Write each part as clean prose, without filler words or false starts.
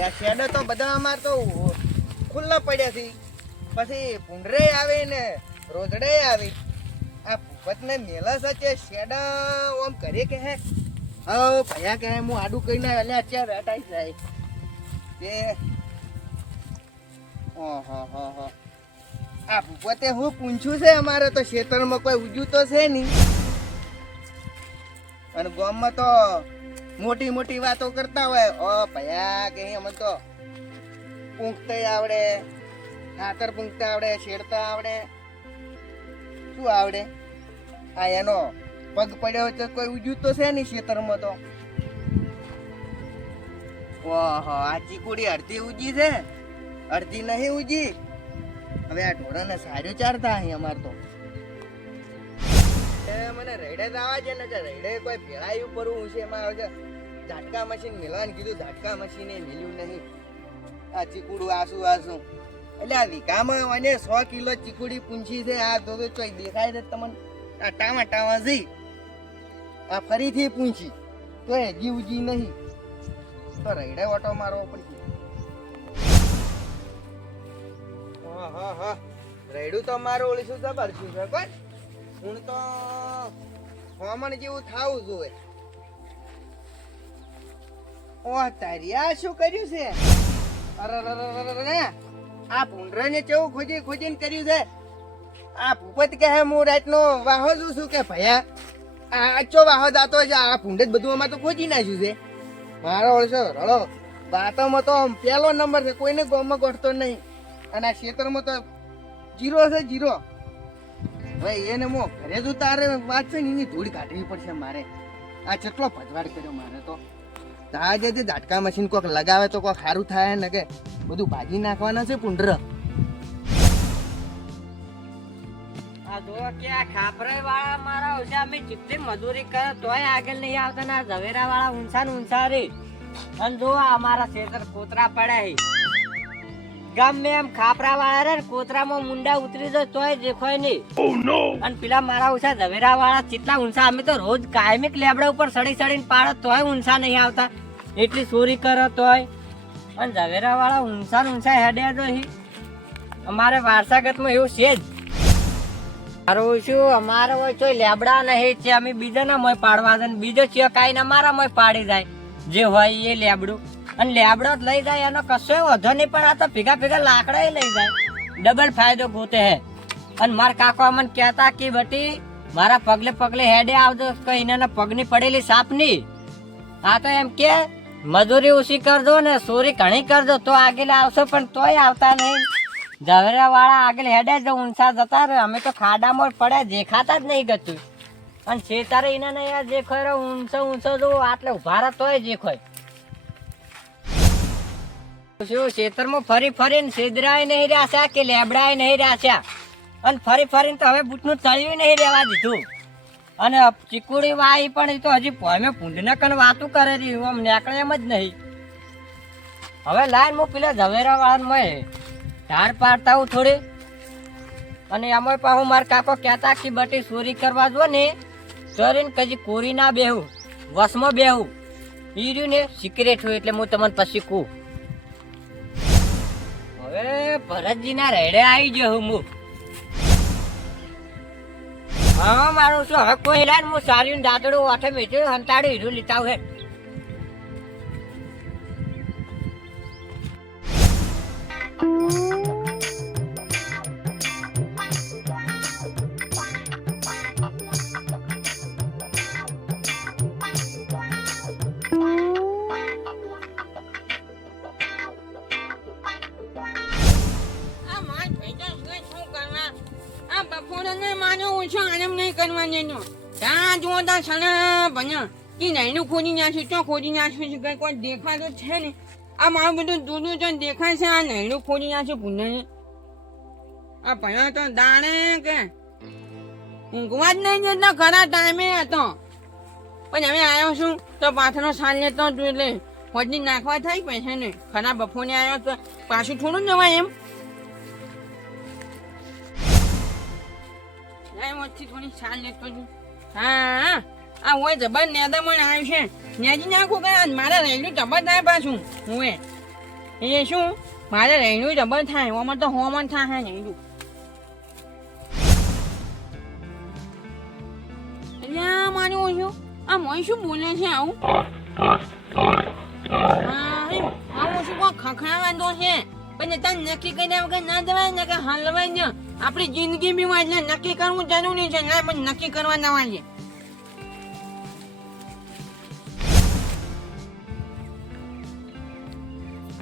આ શેડો તો બધા અમાર તો ખુલ્લા પડ્યા છે. પછી ભૂંડરે આવે ને રોજડે આવે. આ ભૂપતને મેલા સાચે શેડા ઓમ કરે કે હે ભયા કે હું આડું કહીને એટલે અત્યારે હટાઈ જાય કે આ ભૂપતે હું પૂછ્યું છે અમારે તો ખેતરમાં કોઈ ઉજ્યું તો છે નહીં અને ગામમાં તો મોટી મોટી વાતો કરતા હોય ભયા કે અમને તો પૂંખતા આવડે ખાતર પૂંખતા આવડે શેડતા આવડે શું આવડે આ એનો પગ પડ્યો તો કોઈ ઉજ્યું તો છે નહીં ખેતરમાં તો ઓહો આ ચીકુડી અડધી ઉજી છે અડધી નહીં ઉજી હવે આ ઢોરાને સારું ચારતા અહીં અમાર તો મને રેડે જ આવા છે ને કે રેડે કોઈ ભેળાયું પડવું છે એમાં ઝાટકા મશીન મિલવાનું કીધું ઝાટકા મશીન એ મિલ્યું નહીં આ ચીકુડું આસુ એટલે આ વીઘામાં મને 100 કિલો ચીકુડી પૂંછી છે આ તો ચોઈ દેખાય છે તમને આ ટાવા ટાવા જઈ આ ફરીથી પૂંછી તો એ જીવજી નહીં તો રેડે ઓટો મારવો પડશે રેડું તો મારું ઓળીશું જબર શું છે પણ હું તો હોમણ જેવું થાવું જોઈએ ઓહ તારી આ શું કર્યું છે અરે આ ભૂંડરાને કેવું ખોજીને કર્યું છે આ ભૂપત કહે હું રાતનો વાહો જોઉં છું કે ભયા આ આચો વાહો જાતો છે આ ભૂંડે જ બધું અમારે તો ખોજી નાખ્યું છે મારો ઓળશો રળો વાતોમાં તો પહેલો નંબર છે કોઈને ગામમાં ગોઠતો નહીં અને આ ક્ષેત્રમાં તો 0 છે 0 ભાઈ એને મો ઘરે જો તારે વાત છે ને એની ધૂળ કાઢવી પડશે મારે આ કેટલો ભજવાડ કર્યો મારે તો તાજે જે ઝાટકા મશીન કોક લગાવે તો કોક સારું થાય ને કે બધું ભાજી નાખવાના છે પુંડર આ જો કે આ ખાપરે વાળા મારા ઓછા અમે જેટલી મજૂરી કરે તોય આગળ નહીં આવતા ના ઝવેરા વાળા ઊંચા રે અને જો અમારા ખેતર કોતરા પડ્યા છે ગમે એમ ખાપરા વાળા રે કોતરામાં મુંડા ઉતરી જાય તોય દેખાય નહીં અને પેલા મારા ઓછા ઝવેરા વાળા કેટલા ઊંચા અમે તો રોજ કાયમિક લેબડા ઉપર સડીને પાડે તોય ઊંચા નહીં આવતા એટલી ચોરી કરે તોય અને ઝવેરા વાળા ઊંચા હેડ્યા તો અમારે વારસાગતમાં એવું છે જ મારું શું અમારે હોય તો લેબડા નહીં છે અમે બીજાના મોય પાડવા દે બીજો છે કાંઈ અમારા મોય પાડી જાય જે હોય એ લેબડું અને લેબડો જ લઈ જાય એનો કશો વધો નહીં પણ આ તો ભેગા લાકડા લઈ જાય ડબલ ફાયદો ગોતે હે અને મારા કાકો અમને કહેતા કે બટી મારા પગલે હેડે આવજો કઈ એના પગની પડેલી સાપની આ તો એમ કે મજૂરી ઓછી કરજો ને ચોરી ઘણી કરજો તો આગળ આવશો પણ તોય આવતા નહીં ઝવેરા વાળા આગળ હેડે જ ઊંચા જતા રહે અમે તો ખાડામાં પડ્યા દેખાતા જ નહીં ગતું અને છેતારે એના નહીં દેખાય ઊંચો જો આટલે ઉભા રહે તોય દેખાય શું ખેતરમાં ફરીને સેદરાય નહીં રહ્યા છે કે લેબડાય નહીં રહ્યા છે અને ફરીને તો હવે બૂટનું તળિયું નહીં રહેવા દીધું અને ચીકુડી વાઈ પણ એ તો હજી પોમે પૂંડને કણ વાતું કરે રહી આમ નીકળે એમ જ નહીં હવે લાઈન હું પેલા ઝવેરા વાળા મેં ધાર પાડતા હું થોડી અને એમાં પાછું મારા કાકો કહેતા કે બટી ચોરી કરવા જો ને ચોરીને કજી કોરી ના બેહું વસમાં બેહું એ રહ્યું ને સિક્રેટ હોય એટલે હું તમને પછી કહું હવે ભરતજીના રેડે આવી ગયો હું હા મારું શું હવે કોઈ લાઈન હું સારી દાંતડું ઓઠે મેચ્યું હંતાડું હીરું લીતાવ હે ખોજી નાખ્યું છે કોઈ દેખાતો છે ને આ મારું બધું દૂધું તો દેખાય છે આ નૈણું ખોજી નાખ્યું પુનઃ આ ભણ્યો તો દાણે કે ઊંઘવા જ નહીં જેટલા ખરા ટાઈમે હતો પણ હવે આવ્યો છું તો પાથરો સાલ લેતો હતું એટલે ખોજી નાખવા થાય પૈસા ને ખરા બફોને આવ્યો તો પાછું થોડું જવાય એમ થોડી સાલ લેતો છું હા આ હોય જબર નેદામણ આવ્યું છે નેજી નાખું કે મારે રહેલું જબર થાય પાછું હું એ શું મારે રહેણું ડબલ થાય ઓમાં તો હોમન થાય નહીં એટલે મારું છું આ મોય શું બોલે છે આવું આવું શું કોઈ ખખડાવાનો છે પણ તને નક્કી કર્યા વગર ના જવાય ને કે હલવાય ને આપણી જિંદગી બી એટલે નક્કી કરવું જરૂરી છે ના પણ નક્કી કરવા ના વાગે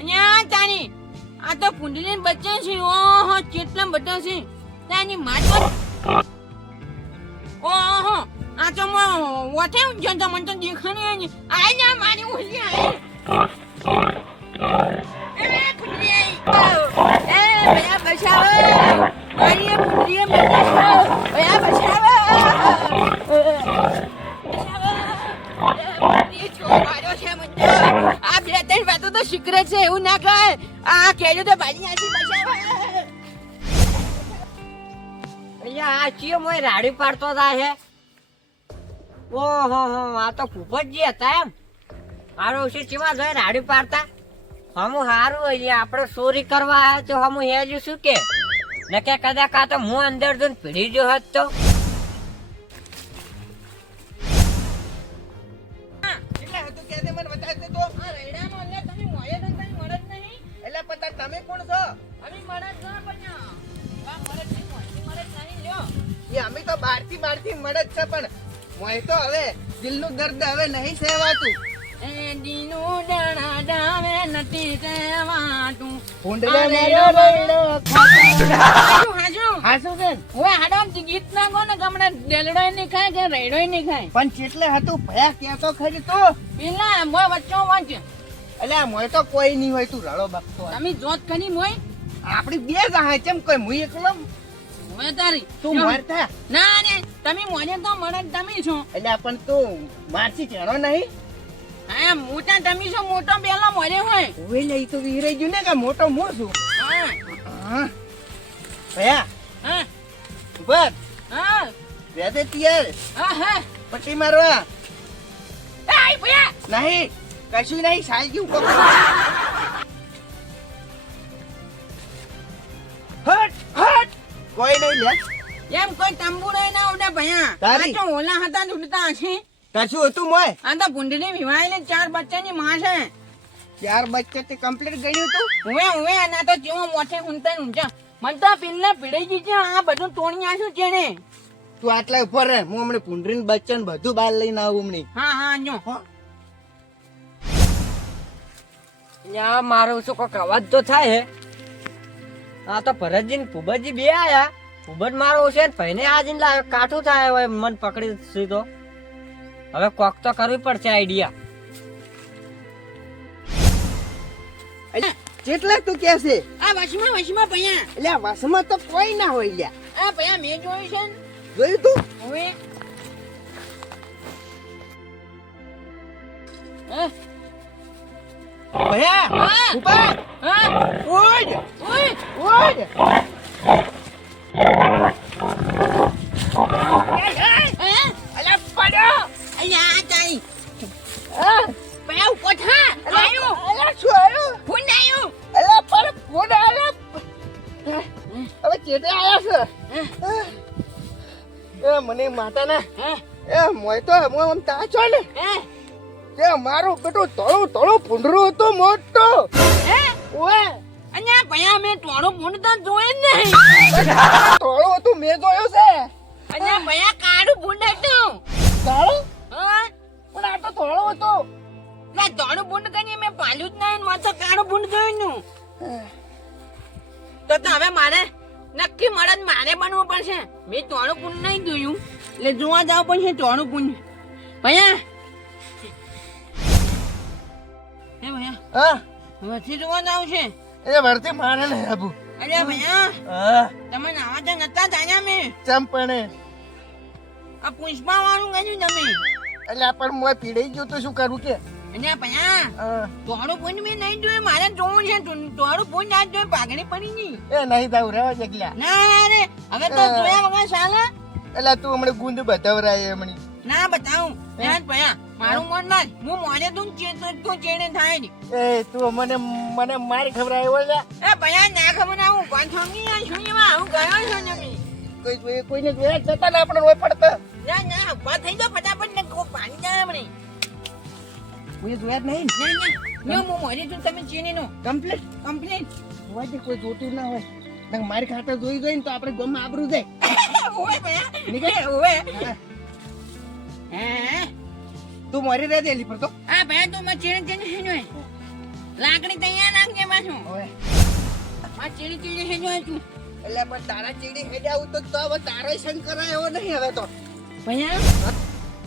અહીંયા તારી આ તો પુંડલી બચ્ચા છે ઓહો કેટલા બધા છે તારી માતો ઓહો આ તો વઠે જંતા મન તો દેખાણી ને આય ના મારી ઓલી આય એ પુંડલી એ ભયા બચાવો મારી પુંડલી બચાવો ભયા બચાવો આ બે ત્રણ વાતો તો સિક્રેટ છે એવું ના કહે આ કેજો તો ભાજી આછી બચાવે અહીંયા આ ચિયો મોય રાડી પાડતો થાય છે ઓહો હો આ તો ફૂફતજી હતા એમ મારો છે ચેવા જોઈ રાડી પાડતા હમું હારું અહીંયા આપણે ચોરી કરવા આવ્યા તો હમું હેજ્યું શું કે નકે કદાચ આ તો હું અંદર જઈને પીડી જો હોત તો તમે કોણ છો અમે તો બહારથી મળે જ છે પણ મોય તો હવે દિલનું દર્દ હવે નહીં સહેવાતું દીનું ડણા ડાવે નથી સેવાતું ભૂંડલે મારો રૈડો હાજુ હાજુ બેન ઓય હાડમ ગીત ના ગો ને ગમણે ડેલડોય ની ખાય કે રૈડોય ની ખાય પણ કેટલે હતું ભયા કેતો ખરી તો પેલા મોય વચ્ચો વાંચ અલ્યા મોય તો કોઈ નહીં હોય તું રળો બકતો તમે જોત કરી મોય આપડી બે જહાય ચેમ કોઈ મુય એકલો મોય તારી તું મરતા ના ને તમે મોને તો મળે તમે છો અલ્યા પણ તું મારથી ચેણો નહીં હા મોટા તમે છો મોટો પેલા મોરે હોય ઓય લઈ તો વીરાઈ ગયું ને કે મોટો મોર છું હા ભયા હા બસ હા વેદે તિયાર હા હા પટ્ટી મારવા આય ભયા નહીં કશું નહીં સાલ ગયું પકડ હટ હટ કોઈ નહીં લે એમ કોઈ તંબુરે ના ઉડે ભયા તારી? આ તો ઓલા હતા ઉડતા છે કશું હતું મોય આ તો ભૂંડની વિવાહેલી 4 બચ્ચાની માં છે 4 બચ્ચે તે કમ્પ્લીટ ગયું તું ઉવે ના તો જેવો મોઠે ઊંતા ઊંચા મન તો પેલા પીડાઈ ગઈ છે આ બધું તોડી આશું છે ને તું આટલા ઉપર રહે હું હમણાં પુંડરીન બચ્ચન બધું બહાર લઈને આવું હમણાં હા જો યા મારું શું કોક અવાજ તો થાય હે આ તો ભરતજી ને ફુબતજી બે આયા ફુબત મારો છે ને ભાઈને આજીને લાવ્યો કાઠું થાય હવે મન પકડી સીધો હવે કોક તો કરવી પડશે આઈડિયા જેટલા તું કે છે આ વશમાં ભૈયા એટલે વસમાં તો કોઈ ના હોય લ્યા આ ભૈયા મેં જોયું છે ને જોયું તું હવે ભયા હા. ઉભા હા ઓય ઓય ઓય અલ્યા પડ્યો અલ્યા તારી હા ભૈયા ઉપર થા આયો અલ્યા શું આયો ફોન આયો અલ્યા પણ ફોન આયો હવે ચેતે આયા છે એ મને માતા ના એ મોય તો હું આમ તાચો ને કે મારું બેટું તળું ભૂંડરું હતું મોટો ઓએ અલ્યા ભૈયા મેં તોડો ફોન તો જોયે જ નહીં તળું હતું મેં જોયો છે અલ્યા ભૈયા કાળું ફોન હતું તાળું હા પણ આ તો તળું હતું ના તોડું ફોન કરી મેં પાલ્યું જ નહીં મારે તો કાળું ફોન જોયું નું તો હવે મારે નક્કી મળે મારે બનવું પડશે મેં તોડું ફોન નહીં જોયું એટલે જોવા જાવ પડશે તોડું ફોન ભૈયા હે ભૈયા હા વચ્ચે જોવા જાવ છે એ વર્તી મારે ને આબુ અરે ભૈયા હા તમે નાવા તો નતા જાણ્યા મેં ચંપણે આ પુષ્પા વાળું ગયું તમે એટલે પણ મોય પીડાઈ ગયો તો શું કરું કે અને ભૈયા હા. તોડું ફોન મેં નહીં જોયું મારે જોવું છે તોડું ફોન ના જોયું પાઘડી પડી ગઈ એ નહીં દાવ રહેવા જગ્યા ના રે હવે તો જોયા વગર ચાલે એટલે તું હમણાં ગુંદ બતાવરાય હમણી ના બતાવું ત્યાં જ ભયા મારું મન ના હું મોને તું ચેડે થાય ને એ તું મને મારી ખવડાવ્યો છે એ ભયા ના ખબર ના હું પાંચોંગી આ શું એમાં હું ગયો છું ને મી કોઈને જોયા જ નતા ને આપણે રોય પડતા ના ઉભા થઈ જાઓ ફટાફટ ને કો પાણી જાય હમણે કોઈ જોયા જ નહીં ના હું મોને તું તમે ચેને નો કમ્પ્લીટ હોય છે કોઈ જોતું ના હોય નકર મારી ખાતર જોઈ જોઈને તો આપણે ગામમાં આબરૂ જાય ઓય ભયા નીકળ ઓય હા. હે તું મોરી રહે દેલી પર તો આ ભયા તું માં ચેડે છે ને લાકડી તૈયાર નાખજે પાછું ઓય માં ચેડી છે ને તું એટલે પણ તારા ચીડી હેડે આવું તો હવે તારો શંકર એવો નહીં હવે તો ભયા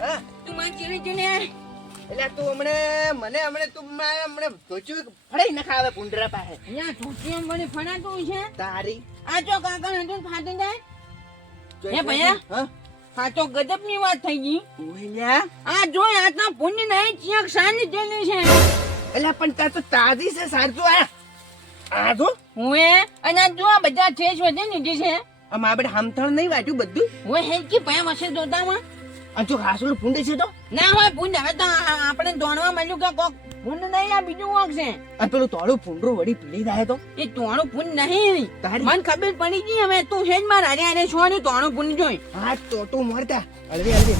હા તું માં ચેડી ને એટલે તું હમણે તું હમણે ધોચું ફડાઈ નખાવે પુંડરા પાસે અહીંયા છોકરીઓ મને ફણાતું છે તારી આ જો કાકા હતું ફાટી જાય હે ભૈયા? હા હા તો ગજબ ની વાત થઈ ગઈ ઓલ્યા આ જો આટલા પુણ્ય નહીં ચિયક સાની જેલી છે એટલે પણ તાર તો તાજી છે સારજો આ જો હુએ અને આ જો આ બધા છેસ વધે નીધી છે આમ આપણે હામથણ નહીં વાટ્યું બધું હુએ હે કે ભયા વસે જોતામાં આ જો હાસુલ ફૂંડે છે તો ના હોય પુણ્ય હવે તો આપણે દોણવા મળ્યું કે કોક પુણ્ય નહીં આ બીજું કોક છે આ પેલું તોડું ફૂંડરું વળી પીલી જાય તો એ તોણું પુણ્ય નહીં તારી મને ખબર પડી ગઈ હવે તું છે જ મારા અરે અરે છોડ્યું તોણું પુણ્ય જોઈ હા તો તું મળતા હળવી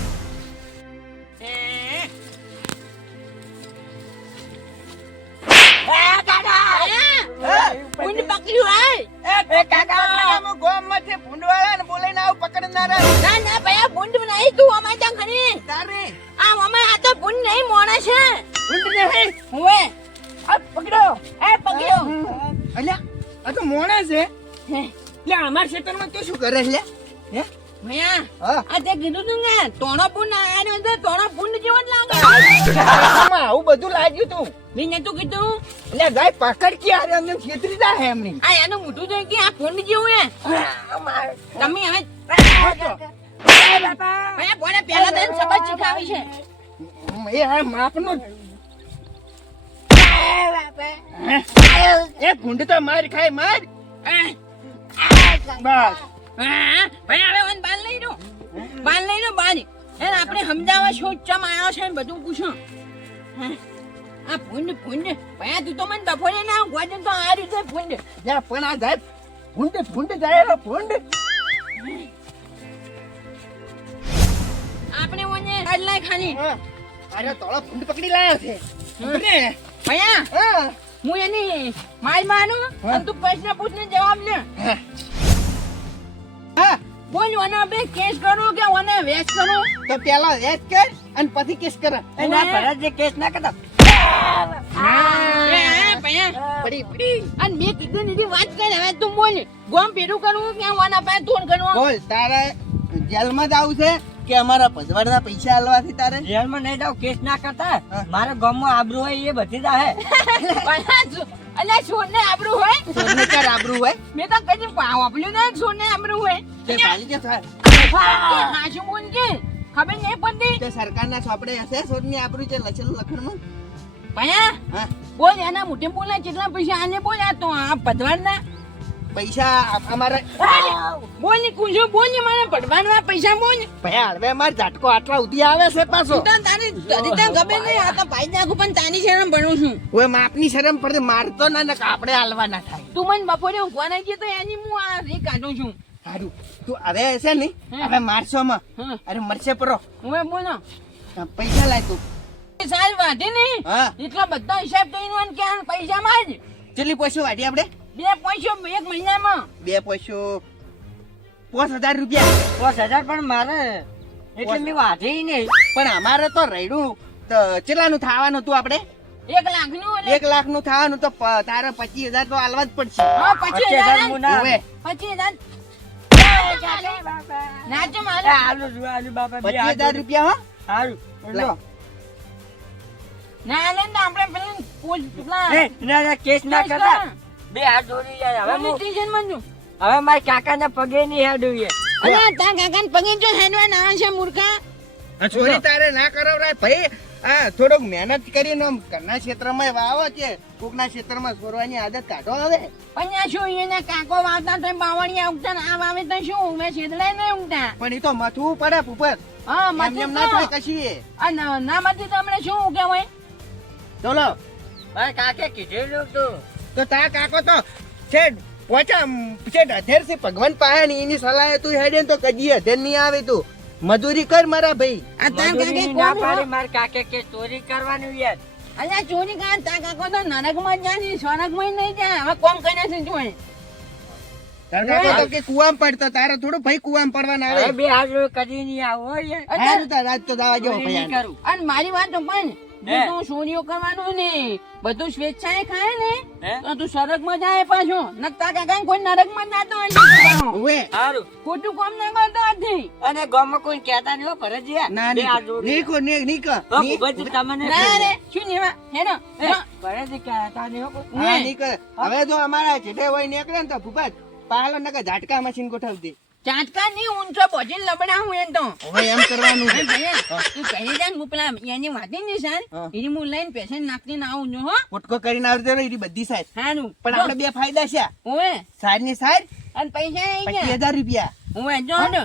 પુણ્ય પકડ્યું આય એ કાકા હું ગોમમાંથી ફૂંડવાળાને બોલાઈને આવું પકડનારા ના ના ભયા પુણ્ય નહીં તું અમારે ત્યાં ખરી તારે આ અમારે આ તો પુણ્ય નહીં મોણે છે ફૂંડ નહીં હુએ આ પકડો એ પકડ્યો અલ્યા આ તો મોણા છે હે, લે અમાર ખેતરમાં તું શું કરે લે હે ભયા હા આ તે કીધું તું ને તોણો પુણ્ય આયો તો તોણો પુણ્ય જેવો જ લાગે આમાં આવું બધું લાગ્યું તું મેં નતું કીધું એટલે ગાય પકડ કે આરે અંદર ખેતરી જા હે એમની આ એનું મોઢું જોઈ કે આ પુણ્ય જેવું હે તમે હવે ભયા બોલે પહેલા તને સબક શીખાવી છે એ હા માપનો એ ભૂંડ તો માર ખાય માર બસ હા ભયા હવે વન બાલ લઈ લો બાલ એને આપણે સમજાવવા શું ચમ આવ્યો છે ને બધું પૂછો હા, આ પુણ્ય ભયા તું તો મને બફોરે ના ગોજન તો આ રીતે પુણ્ય યા પણ આ જાય ભૂંડ જાય રે ભૂંડ આપણે ઓને અડલાય ખાલી હા, અરે તોળો ભૂંડ પકડી લાયો છે ને ભયા હા હું એની માલ માનું અને તું પ્રશ્ન પૂછને જવાબ લે હા બોલ ઓને બે કેસ કરું કે ઓને વેચ કરું તો પેલા વેચ કર અને પછી કેસ કર એના ભરત જે કેસ ના કરતા ભયા પડી અને મેં કીધું નથી વાત કર હવે તું બોલ ગોમ પેરું કરવું કે ઓના પાસે તોડ કરવું બોલ તારે જેલમાં જ આવું છે કે અમારા ભજવાડના પૈસા આલવાથી તારે જેલમાં નહીં જાવ કેસ ના કરતા હા. મારા ગામમાં આબરૂ હોય એ બધી જાહે અલ્યા છોડને આબરૂ હોય સોને ચાર આબરૂ હોય મેં તો કદી વાપર્યું ને છોડને આબરૂ હોય તે ભાલી કે થાય હાશું બોલ કે ખબર નહીં પડતી તે સરકારના ચોપડે હશે સોની આબરૂ છે લખેલું લખણમાં ભયા હા બોલ એના મોટે બોલા કેટલા પૈસા આને બોલ આ તો આ પધવાડના પૈસા અમારા બોલ ને કુંજો બોલ ને મારા પધવાડના પૈસા બોલ ભયા હળવે માર ઝાટકો આટલા ઉધી આવે છે પાછો તું તારી તને ખબર નહીં આ તો ભાઈ નાખું પણ તારી શરમ ભણું છું ઓય માપની શરમ પડે મારતો ના ને આપણે હાલવા ના થાય તું મને બપોરે ઊંઘવા નહીં ગઈ તો એની હું આ રી કાઢું છું સારું તું હવે છે ને હવે મારશો માં હા અરે મરશે પરો હું બોલો પૈસા લાય તું સારી વાંધે નહીં હા એટલા બધા હિસાબ કરીને મને કે આ પૈસા માં જ કેટલી પૈસો વાટી આપણે 2 પૈસો એક મહિનામાં 2 પૈસો 5000 રૂપિયા 5000 પણ મારે એટલે મેં વાંધી નહીં પણ અમારે તો રૈડું તો કેટલાનું થવાનું હતું આપણે 1 લાખ નું 1 લાખ નું થવાનું તો તારે 25000 તો આલવા જ પડશે હા 25000 હું ના ઓવે 25000 નાચો મારે આલુ બાપા 25000 રૂપિયા હો સારું લો. ના લે ને આપણે પેલા પોલીસ પેલા ના કેસ ના કરતા બે હાથ જોડી જાય હવે પોલીસ સ્ટેશન માં જો હવે મારા કાકાના પગે નહીં હેડું એ અલ્યા તા કાકાને પગે જો હેડવા ના છે મૂર્ખા આ ચોરી તારે ના કરાવરાય ભાઈ આ થોડોક મહેનત કરીને આમ ઘરના ક્ષેત્રમાં વાવો છે, કોકના ક્ષેત્રમાં સોરવાની આદત કાઢો હવે. પણ આ શું એને કાકો વાવતા તો બાવળિયા ઉગતા ને આ વાવે તો શું મેં છેદડે નહીં ઉગતા. પણ એ તો મથવું પડે ઉપર. હા એમ મત એમ ના થાય કશી એ. ના મતી તો હમણાં શું ઉગે હોય. ચલો ભાઈ કાકે કીધેલું તું. તો તા કાકો તો છેડ પોચા છેડ અધેર થી ભગવાન પાસે ને એની સલાહ તું હેડે ને તો કદી અધેર નહીં આવે તું. મજૂરી કર મારા ભાઈ. આ તાર કાકે મજૂરીની ના કોણ પાડી હો? માર કાકે કે ચોરી કરવાનું યાર. અલ્યા ચોરી કાં તાર કાકો તો નરકમાં જ જાય ને સ્વર્ગમાં નહીં જાય. હવે કોમ કરીને છે જોઈ. તાર કાકો તો કે કુવામાં પડતો, તારે થોડું ભાઈ કુવામાં પડવાના હવે આવે. બે હાથ કદી નહીં આવો યાર. હારું તાર આજ તો દાવા જેવો ચોરી નહીં ભાઈ. કરું. અને મારી વાત તો પણ હે? તું ચોરીઓ કરવાનું ને બધું સ્વેચ્છાએ ખાય ને હે? તો તું સ્વર્ગમાં જાય પાછો. નકતા કાકા કોઈ નરકમાં જ નાતો હોય. ઓવે હારું. ખોટું કામ ના કરતો હતી. અને ગામમાં કોઈ કહેતા નહીં હો ભરતજી. ના બે હાથ જોડી. નીકો નીકો હો, ભૂપતજી તમને ના રે શું લેવા હેનો ભરતજી કહેતા નહીં હો કોઈ. હા નીકો. હવે જો અમારા જેઠે હોય નીકળે ને તો ભૂપત પાલો નકા ઝાટકા મશીન ગોઠવતી. ચાટકા ની ઊંચો પહોંચી લબડા હું એમ તો હવે એમ કરવાનું અરે છે. ભૈયા, તું કહી જા ને હું પેલા એની વાતી ને સાર હા. એની હું લઈને પેશન નાખતી ના આવું જો હો પોટકો કરીને આવજો ને એની બધી સાઈડ. હારું પણ આપણે બે ફાયદા છે. ઓએ સાઈડ ની સાઈડ અને પૈસા આવી ગયા 25,000 રૂપિયા. ઓએ જો ને